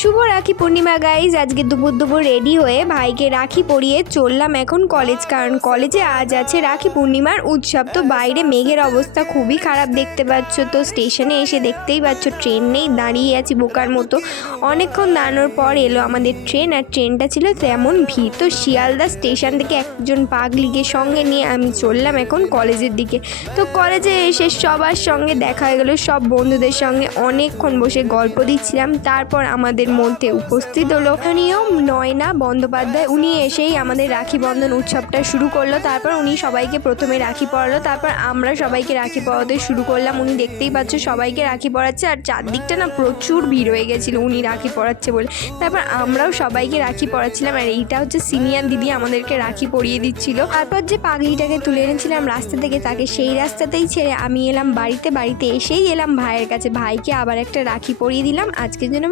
শুভ Rakhi Purnima guys. আজকে দুপুর ready হয়ে ভাইকে রাখি পরিয়ে চললাম এখন কলেজ, কারণ কলেজে আজ আছে রাখি পূর্ণিমার উৎসব। তো বাইরে মেঘের অবস্থা খুবই খারাপ দেখতে পাচ্ছ, তো স্টেশনে এসে দেখতেই পাচ্ছ ট্রেন নেই, দাঁড়িয়ে আছি বোকার মতো। অনেকক্ষণ দাঁড়ানোর পর এলো আমাদের ট্রেন, আর ট্রেনটা ছিল তেমন ভিড়। তো শিয়ালদা স্টেশন থেকে একজন পাগলিকে সঙ্গে নিয়ে আমি চললাম এখন কলেজের দিকে। তো কলেজে এসে সবার সঙ্গে দেখা হয়ে গেলো, সব বন্ধুদের সঙ্গে অনেকক্ষণ বসে গল্প দিচ্ছিলাম। তারপর আমাদের মধ্যে উপস্থিত হলো নিয়ম নয়না বন্দ্যোপাধ্যায়। উনি এসেই আমাদের রাখি বন্ধন উৎসবটা শুরু করলো। তারপর উনি সবাইকে প্রথমে রাখি পরালো, তারপর আমরা সবাইকে রাখি পরাতে শুরু করলাম। উনি দেখতেই পাচ্ছ সবাইকে রাখি পরাচ্ছে, আর চারদিকটা না প্রচুর ভিড় হয়ে গেছিলো উনি রাখি পরাচ্ছে বলে। তারপর আমরাও সবাইকে রাখি পরাচ্ছিলাম, আর এইটা হচ্ছে সিনিয়র দিদি আমাদেরকে রাখি পরিয়ে দিচ্ছিল। তারপর যে পাগলিটাকে তুলে এনেছিলাম রাস্তা থেকে, তাকে সেই রাস্তাতেই ছেড়ে আমি এলাম বাড়িতে এসেই এলাম ভাইয়ের কাছে। ভাইকে আবার একটা রাখি পরিয়ে দিলাম আজকের জন্য।